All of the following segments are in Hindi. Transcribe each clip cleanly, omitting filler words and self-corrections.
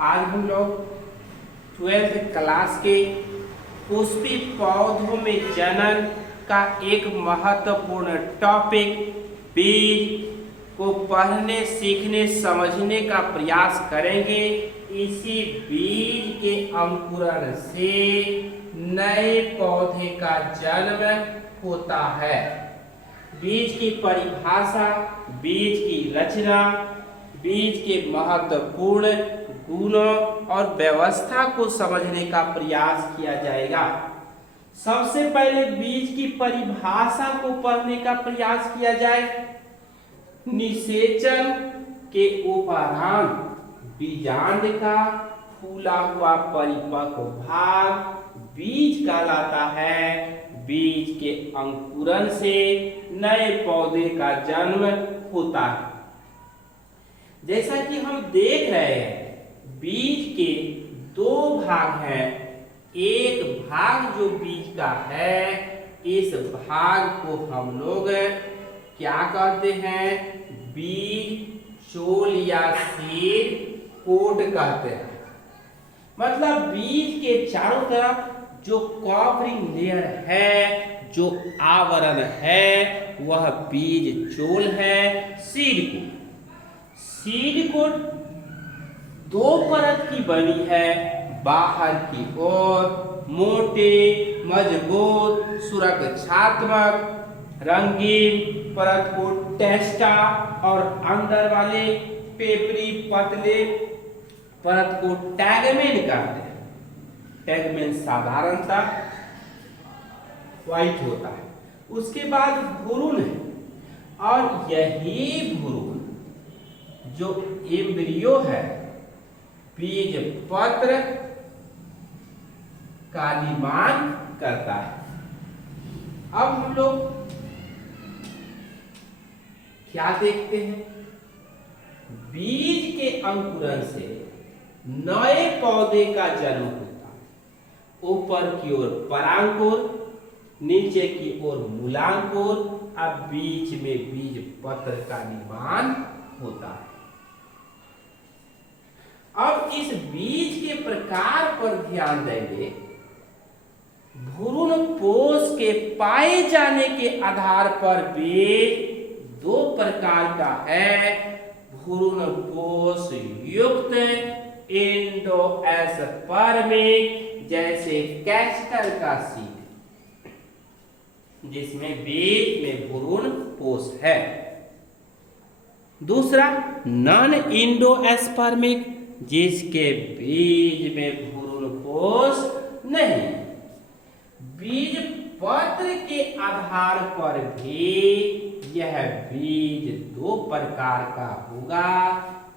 आज हम लोग 12th क्लास के पुष्पी पौधों में जनन का एक महत्वपूर्ण टॉपिक बीज को पढ़ने सीखने समझने का प्रयास करेंगे। इसी बीज के अंकुरण से नए पौधे का जन्म होता है। बीज की परिभाषा, बीज की रचना, बीज के महत्वपूर्ण गुणों और व्यवस्था को समझने का प्रयास किया जाएगा। सबसे पहले बीज की परिभाषा को पढ़ने का प्रयास किया जाए। निषेचन के उपरांत बीजांड का फूला हुआ परिपक्व भाग बीज कहलाता है। बीज के अंकुरण से नए पौधे का जन्म होता है। जैसा कि हम देख रहे हैं, बीज के दो भाग हैं। एक भाग जो बीज का है, इस भाग को हम लोग क्या कहते हैं? बीज चोल या सीड कोट कहते हैं। मतलब बीज के चारों तरफ जो कवरिंग लेयर है, जो आवरण है, वह बीज चोल है। सीड कोट दो परत की बनी है। बाहर की ओर मोटे, मजबूत, सुरक्षात्मक, रंगीन परत को टेस्टा और अंदर वाले पेपरी पतले परत को टैगमेन कहते हैं। टैगमेन साधारणतः व्हाइट होता है। उसके बाद भ्रूण है, और यही भ्रूण जो एम्ब्रियो है, बीज पत्र का निर्माण करता है। अब हम लोग क्या देखते हैं? बीज के अंकुरण से नए पौधे का जन्म होता है। ऊपर की ओर परांकुर, नीचे की ओर मूलांकुर, अब बीच में बीज पत्र का निर्माण होता है। अब इस बीज के प्रकार पर ध्यान देंगे। भ्रूण पोष के पाए जाने के आधार पर बीज दो प्रकार का है। भ्रूण पोष युक्त एंडोएस्पर्मिक, जैसे कैस्टर का सीड, जिसमें बीज में भ्रूण पोष है। दूसरा नॉन एंडोएस्पर्मिक, जिसके बीज में भ्रूण पोष नहीं। बीज पत्र के आधार पर भी यह बीज दो प्रकार का होगा।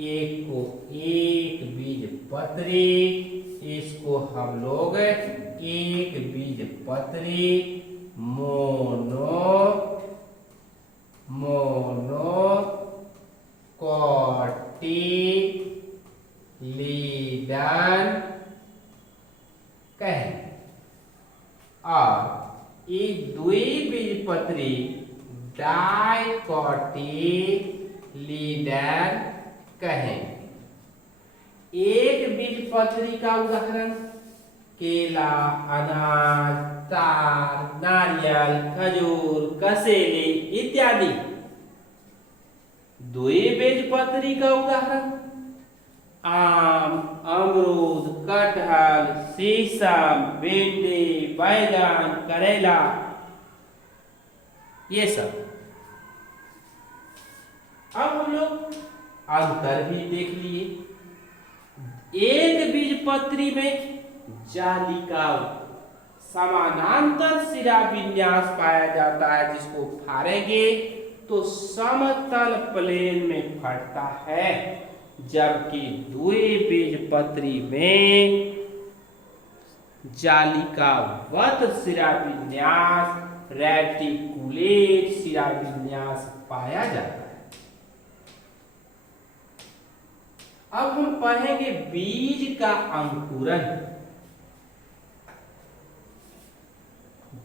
एक को एक बीज पत्री, इसको हम लोग एक बीज पत्री कोटिलीडन कहें, और एक द्विबीजपत्री डाइकोटिलीडन कहें। एक बीजपत्री का उदाहरण केला, अनाज, तार, नारियल, खजूर, कसेली इत्यादि। द्विबीजपत्री का उदाहरण आम, अमरूद, कटहल, शीशम, भिंडी, बैगन, करेला, ये सब। अब हम लोग अंतर भी देख लिए। एक बीजपत्री में जाली का समानांतर शिरा विन्यास पाया जाता है, जिसको फाड़ेंगे तो समतल प्लेन में फटता है। जबकि द्विबीजपत्री में जालिकावत शिरा विन्यास, रेटिकुलेट शिरा विन्यास पाया जाता है। अब हम पढ़ेंगे बीज का अंकुरण।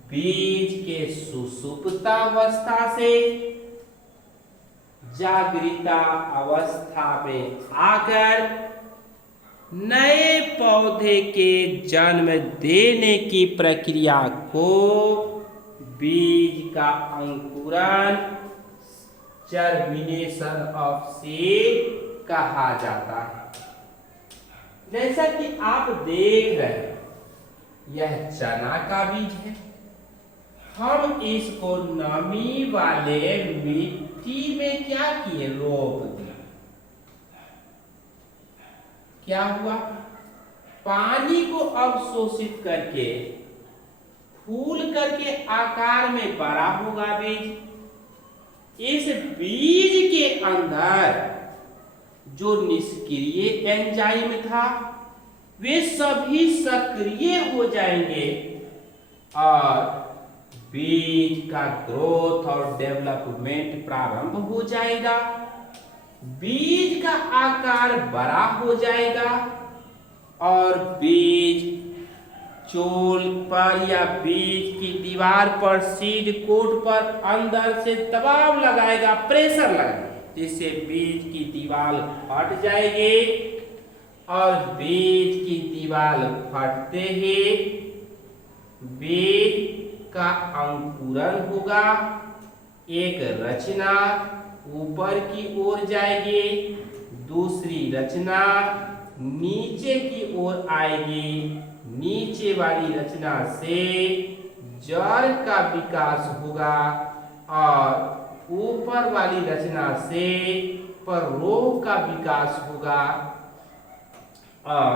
बीज के सुषुप्तावस्था से जागृता अवस्था में आकर नए पौधे के जन्म देने की प्रक्रिया को बीज का अंकुरण, जर्मिनेशन ऑफ सीड कहा जाता है। जैसा कि आप देख रहे हैं, यह चना का बीज है। हम इसको नमी वाले मिट्टी में क्या किए, रोप दिए। क्या हुआ, पानी को अवशोषित करके फूल करके आकार में बड़ा होगा बीज। इस बीज के अंदर जो निष्क्रिय एंजाइम था वे सभी सक्रिय हो जाएंगे और बीज का ग्रोथ और डेवलपमेंट प्रारंभ हो जाएगा। बीज का आकार बड़ा हो जाएगा और बीज चोल पर या बीज की दीवार पर, सीड कोट पर अंदर से दबाव लगाएगा, प्रेशर लगाएगा, जिससे बीज की दीवार फट जाएगी और बीज की दीवार फटते ही बीज का अंकुरन होगा। एक रचना ऊपर की ओर जाएगी, दूसरी रचना नीचे की ओर आएगी। नीचे वाली रचना से जड़ का विकास होगा और ऊपर वाली रचना से परोह का विकास होगा। और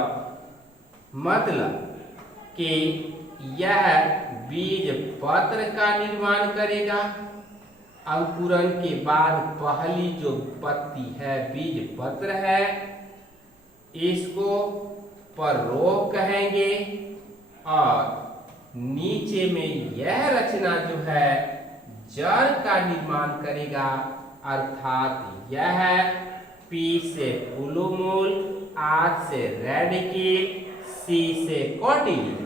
मतलब कि यह बीज पत्र का निर्माण करेगा। अंकुरन के बाद पहली जो पत्ती है बीज पत्र है, इसको परोह कहेंगे और नीचे में यह रचना जो है जड़ का निर्माण करेगा, अर्थात यह पी से पुलोमूल, आर से रेडिकल, सी से कॉटिलियन।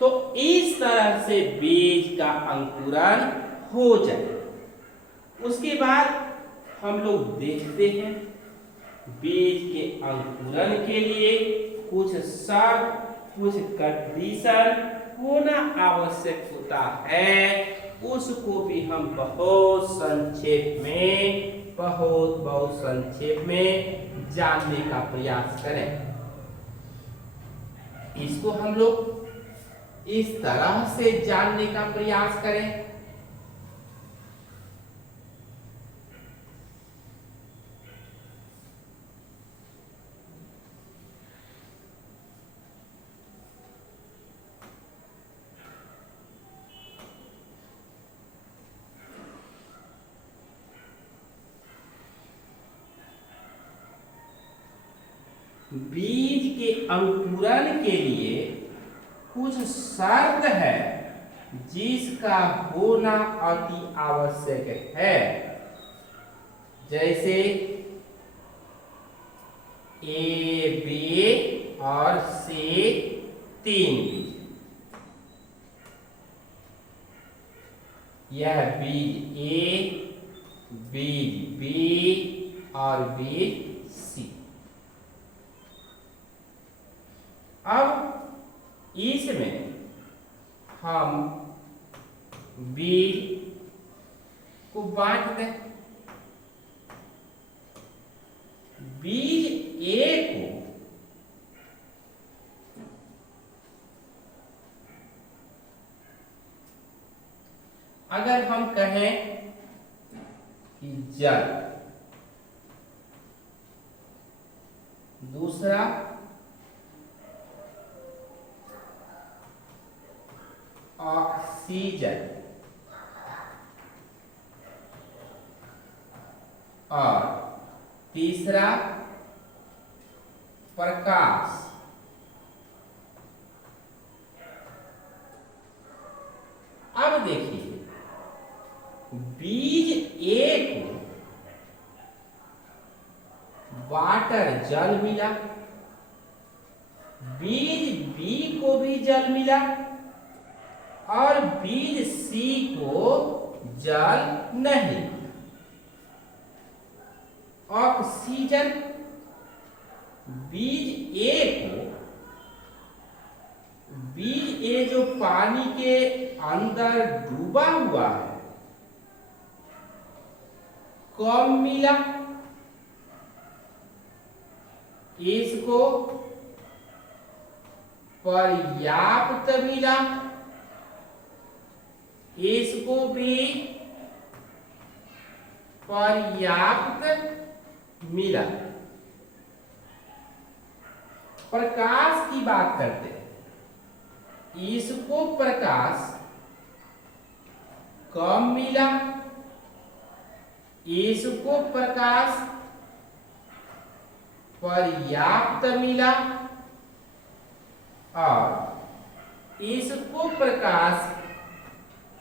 तो इस तरह से बीज का अंकुरन हो जाए। उसके बाद हम लोग देखते हैं बीज के अंकुरन के लिए कुछ शर्त, कुछ कंडीशन होना आवश्यक होता है। उसको भी हम बहुत संक्षेप में जानने का प्रयास करें। इसको हम लोग इस तरह से जानने का प्रयास करें। बीज के अंकुरन के लिए कुछ शर्त है जिसका होना अति आवश्यक है। जैसे ए, बी और सी, तीन बीज। यह बीज ए, बीज बी और बीज सी। अब इसमें हम बीज को बांट दें। बीज ए को अगर हम कहें कि जल, दूसरा ऑक्सीजन और तीसरा प्रकाश। अब देखिए बीज ए को वाटर, जल मिला, बीज बी को भी जल मिला और बीज सी को जल नहीं। ऑक्सीजन बीज ए जो पानी के अंदर डूबा हुआ है, कब मिला? इसको पर्याप्त मिला, इसको भी पर्याप्त मिला। प्रकाश की बात करते हैं, इसको प्रकाश कब मिला? इसको प्रकाश पर्याप्त मिला और इसको प्रकाश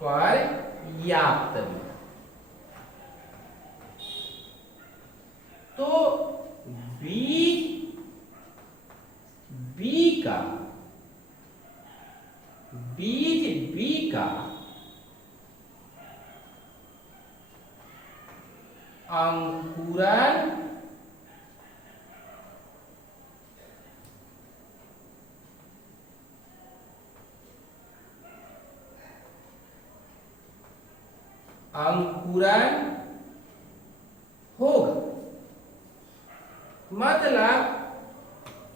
पर्याप्त मिला। तो बीज बी का अंकुरण होगा। मतलब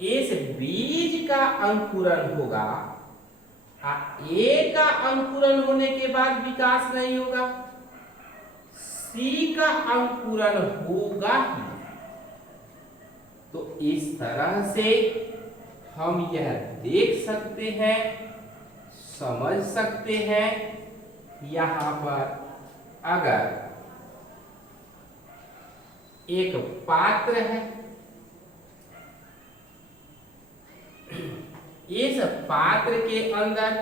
इस बीज का अंकुरण होगा, ए का अंकुरण होने के बाद विकास नहीं होगा, सी का अंकुरण होगा ही। तो इस तरह से हम यह देख सकते हैं, समझ सकते हैं, यहां पर अगर एक पात्र है, इस पात्र के अंदर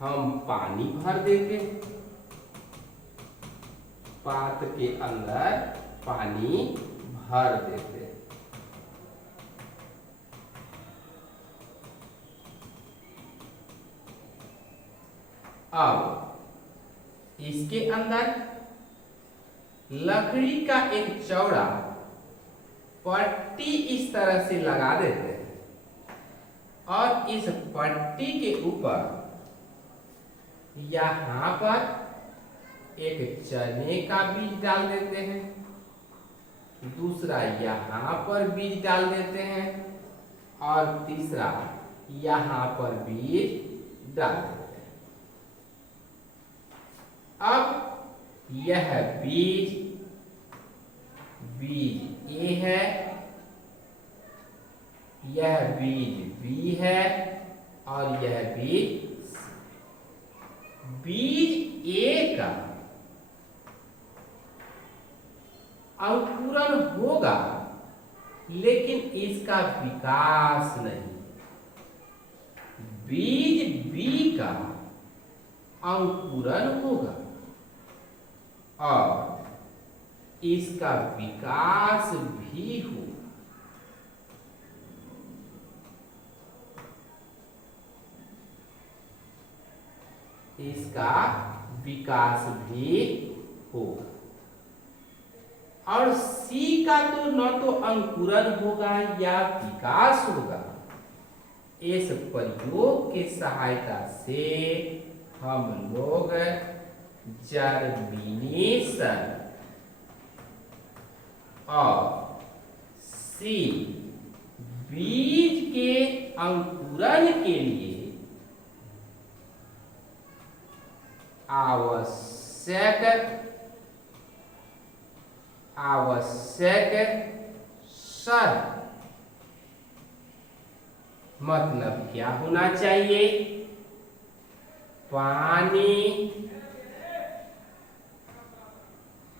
हम पानी भर देते, पात्र के अंदर पानी भर देते, अब इसके अंदर लकड़ी का एक चौड़ा पट्टी इस तरह से लगा देते हैं और इस पट्टी के ऊपर यहां पर एक चने का बीज डाल देते हैं, दूसरा यहां पर बीज डाल देते हैं और तीसरा यहां पर बीज डाल देते हैं। अब यह बीज ए है, यह बीज बी है और यह बीज ए का अंकुरण होगा लेकिन इसका विकास नहीं। बीज बी का अंकुरण होगा और इसका विकास भी होगा। इसका विकास भी होगा और सी का तो न तो अंकुरण होगा या विकास होगा। इस प्रयोग के सहायता से हम लोग जर्मिनेशन और सी बीज के अंकुरण के लिए आवश्यक शर्त, मतलब क्या होना चाहिए? पानी,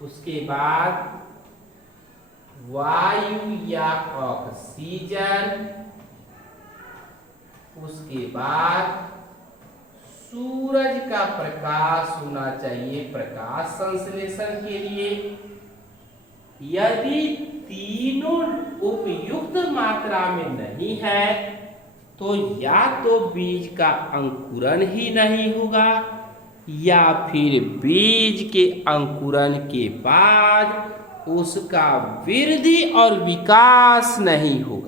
उसके बाद वायु या ऑक्सीजन, उसके बाद सूरज का प्रकाश होना चाहिए प्रकाश संश्लेषण के लिए। यदि तीनों उपयुक्त मात्रा में नहीं है तो या तो बीज का अंकुरण ही नहीं होगा या फिर बीज के अंकुरण के बाद उसका वृद्धि और विकास नहीं होगा।